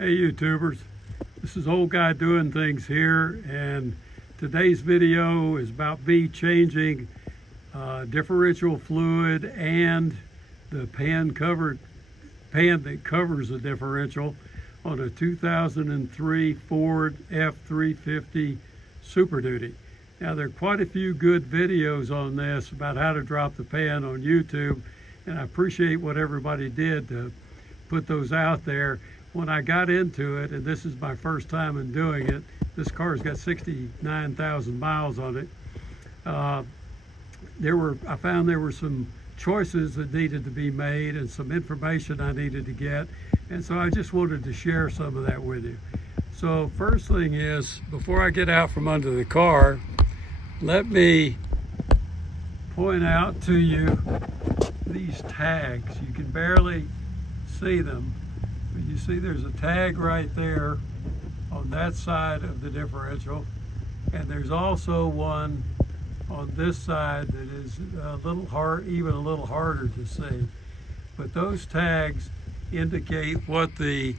Hey YouTubers, this is Old Guy Doing Things here, and today's video is about me changing differential fluid and the pan that covers the differential on a 2003 Ford F350 Super Duty. Now there are quite a few good videos on this about how to drop the pan on YouTube, and I appreciate what everybody did to put those out there. When I got into it, and this is my first time in doing it, this car's got 69,000 miles on it. I found there were some choices that needed to be made and some information I needed to get, and so I just wanted to share some of that with you. So first thing is, before I get out from under the car, let me point out to you these tags. You can barely see them, but you see there's a tag right there on that side of the differential, and there's also one on this side that is even a little harder to see. But those tags indicate what the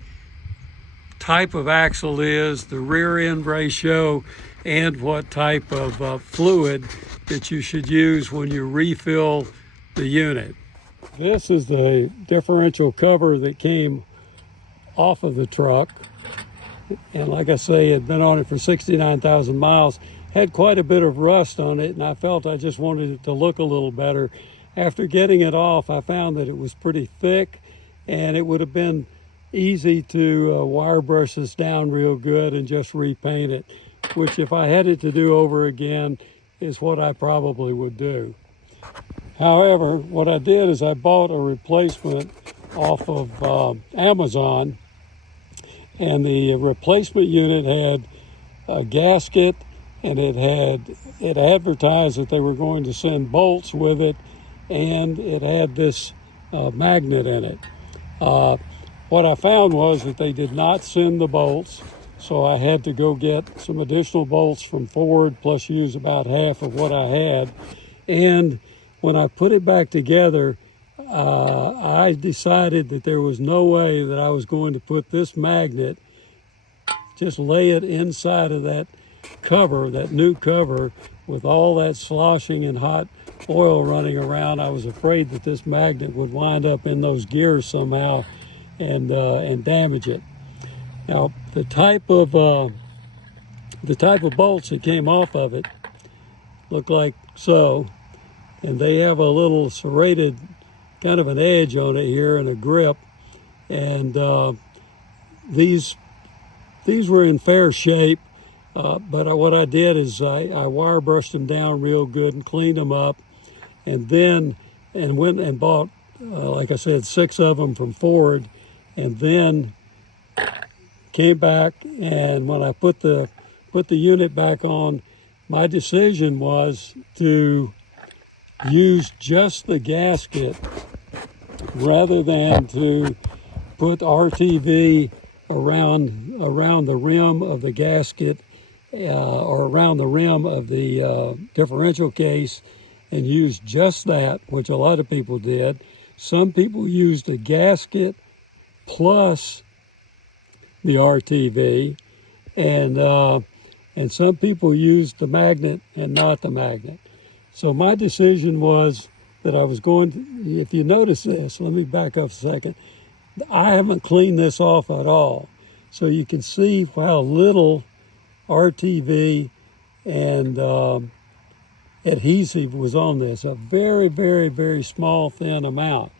type of axle is, the rear end ratio, and what type of fluid that you should use when you refill the unit. This is the differential cover that came off of the truck, and like I say, it had been on it for 69,000 miles, had quite a bit of rust on it, and I felt I just wanted it to look a little better. After getting it off, I found that it was pretty thick, and it would have been easy to wire brush this down real good and just repaint it, which if I had it to do over again is what I probably would do. However, what I did is I bought a replacement off of Amazon, and the replacement unit had a gasket, and it advertised that they were going to send bolts with it, and it had this magnet in it. What I found was that they did not send the bolts, so I had to go get some additional bolts from Ford, plus use about half of what I had. And when I put it back together, I decided that there was no way that I was going to put this magnet, just lay it inside of that cover, that new cover, with all that sloshing and hot oil running around. I was afraid that this magnet would wind up in those gears somehow and damage it. Now, the type of bolts that came off of it look like so, and they have a little serrated kind of an edge on it here and a grip, and these were in fair shape, but what I did is I wire brushed them down real good and cleaned them up, and went and bought like I said, 6 of them from Ford, and then came back, and when I put the unit back on, my decision was to use just the gasket rather than to put RTV around the rim of the gasket or around the rim of the differential case, and use just that, which a lot of people did. Some people used the gasket plus the RTV, and some people used the magnet and not the magnet. So my decision was that I was going to, if you notice this, let me back up a second. I haven't cleaned this off at all. So you can see how little RTV and adhesive was on this. A very, very, very small, thin amount.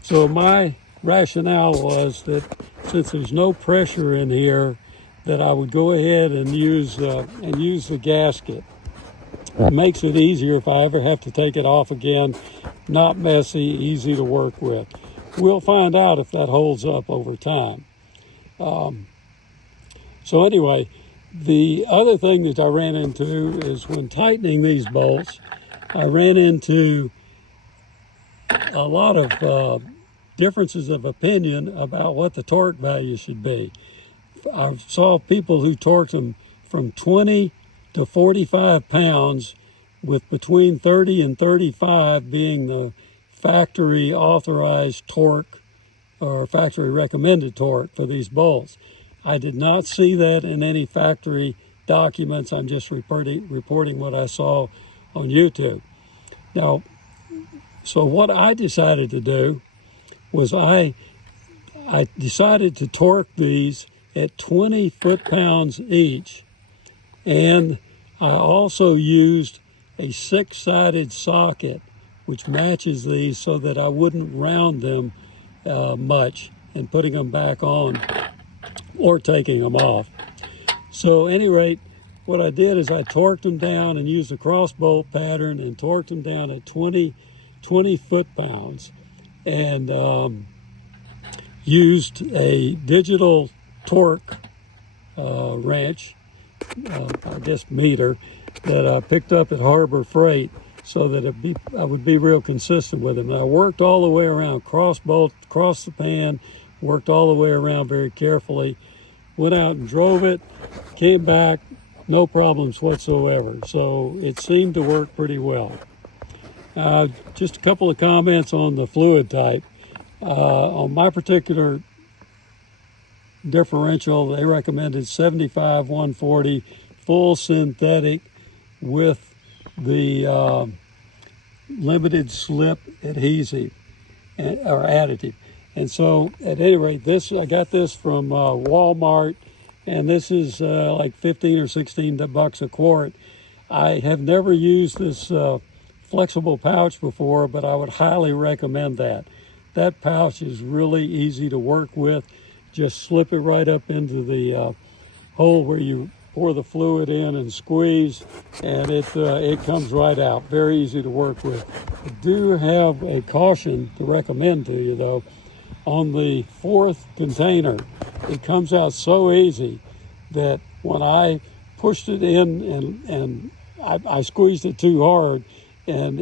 So my rationale was that since there's no pressure in here, that I would go ahead and use the gasket. It makes it easier if I ever have to take it off again. Not messy, easy to work with. We'll find out if that holds up over time. So anyway, the other thing that I ran into is when tightening these bolts, I ran into a lot of differences of opinion about what the torque value should be. I saw people who torqued them from 20 to 45 pounds, with between 30 and 35 being the factory authorized torque or factory recommended torque for these bolts. I did not see that in any factory documents. I'm just reporting what I saw on YouTube. Now, so what I decided to do was I decided to torque these at 20 foot-pounds each, and I also used a 6-sided socket which matches these so that I wouldn't round them much in putting them back on or taking them off. So at any rate, what I did is I torqued them down and used a cross bolt pattern and torqued them down at 20 foot-pounds, and used a digital torque wrench, I guess meter, that I picked up at Harbor Freight so that I would be real consistent with them. And I worked all the way around, cross the pan, worked all the way around very carefully, went out and drove it, came back, no problems whatsoever. So it seemed to work pretty well. Just a couple of comments on the fluid type. On my particular differential, they recommended 75-140 full synthetic with the limited slip adhesive or additive. And so at any rate, I got this from Walmart, and this is like 15 or 16 bucks a quart. I have never used this flexible pouch before, but I would highly recommend that. That pouch is really easy to work with. Just slip it right up into the hole where you pour the fluid in and squeeze, and it comes right out. Very easy to work with. I do have a caution to recommend to you though. On the 4th container, it comes out so easy that when I pushed it in and I squeezed it too hard, and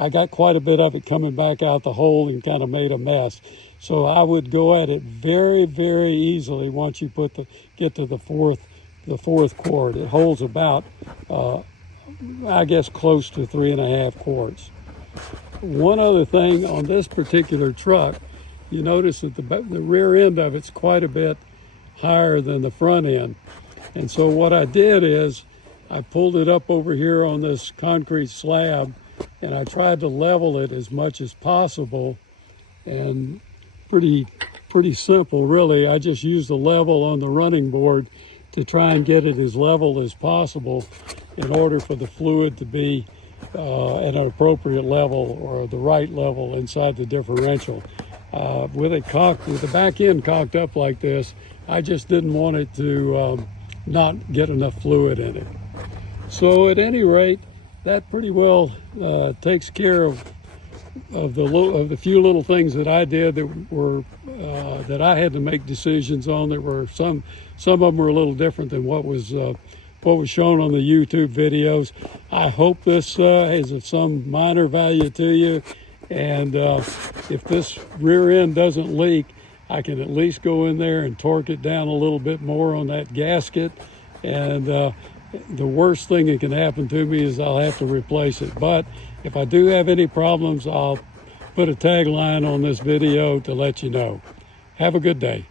I got quite a bit of it coming back out the hole and kind of made a mess. So I would go at it very, very easily once you get to the fourth quart. It holds about, I guess, close to 3.5 quarts. One other thing on this particular truck, you notice that the rear end of it's quite a bit higher than the front end. And so what I did is I pulled it up over here on this concrete slab, and I tried to level it as much as possible. And pretty simple, really. I just used a level on the running board to try and get it as level as possible in order for the fluid to be at an appropriate level or the right level inside the differential. With the back end cocked up like this, I just didn't want it to not get enough fluid in it. So at any rate, that pretty well takes care of the few little things that I did that were that I had to make decisions on. There were some of them were a little different than what was shown on the YouTube videos. I hope this is of some minor value to you, and if this rear end doesn't leak, I can at least go in there and torque it down a little bit more on that gasket, and the worst thing that can happen to me is I'll have to replace it. But if I do have any problems, I'll put a tagline on this video to let you know. Have a good day.